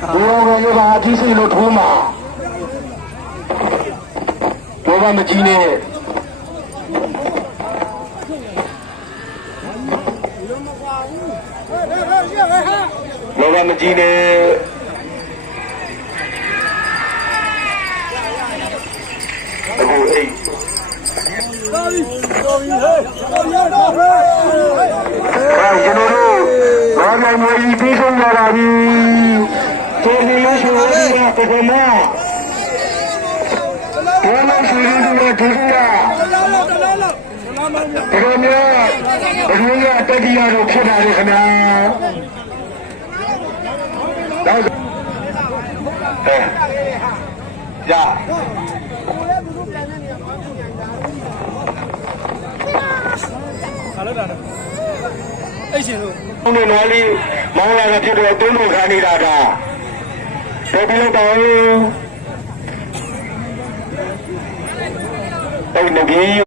ဘောကရောပါအကြီးစိတ်လို့ထိုးမှာဘောကမကြီးနဲ့ဘောကမကြီးနဲ့အခုအိတ်တော်ပြီတော်ပြီဟဲ့တော်ရတော့ဟဲ့ကျွန်တော်တို့ဘာမှမကြီးပြီးဆုံးလာပါပြီကျေးဇူးရှင်ပါပထမဘာမှရှိနေတယ်ဒုတိယဒီလိုမျိုးဘယ်လိုလဲတတိယတော့ဖြစ်လာတယ်ခင်ဗျာတော့ဟဲ့ရခါလို့တာအဲ့ရှင်လို့ဘုံနဲ့လေးမောင်းလာတာဖြစ်တော့တုံးလို့ခါနေတာကတော်ပြီလို့တော့အဲ့နကြီး